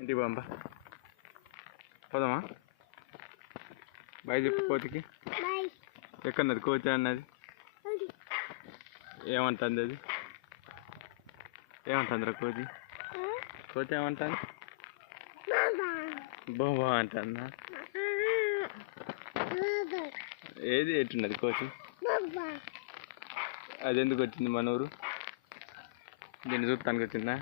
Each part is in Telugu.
ఇంటికి పోదాంపా. పోదామా? బాయ్ చెప్పు కోతికి. ఎక్కడన్నది కోతి అన్నది? ఏమంటుంది అది? ఏమంటుందిరా కోతి? కోతి ఏమంటుంది? బాబా అంటుందా? ఏది ఎట్టున్నది కోతి? అది ఎందుకు వచ్చింది మన ఊరు? దీన్ని చూస్తానికి వచ్చిందా?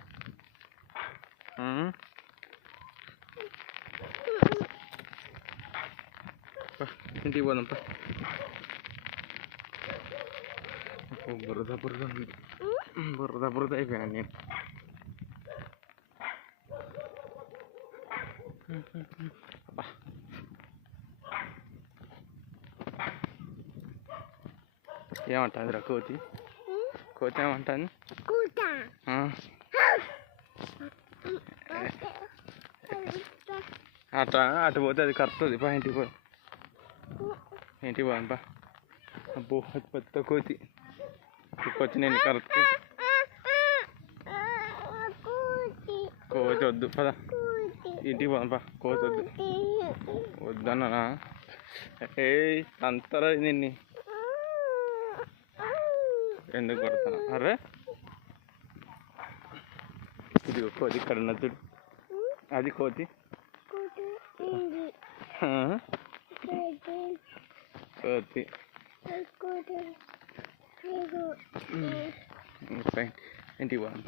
ఇంటికి పోదాంపా. బురద బురద ఉంది, బురద బురద అయిపోయాను నేను. ఏమంటుందిరా కోతి? కోతి ఏమంటుంది? అటు పోతే అది కరుతుంది. పా ఇంటికి పో, ఇంటికి పోదాం పా. అబ్బో అది పెద్ద కోతి, వచ్చి నేను కరెక్ట్. కోతి వద్దు పద, ఇంటికి పోదాం పా. కోతి వద్దు, వద్దన్నా. ఏ అంతరా నిన్ను ఎందుకు కొడతాను? అరే ఇది కోతి ఇక్కడ ఉన్న చూడు, అది కోతి. కోతి ఇంటికి పోదాం.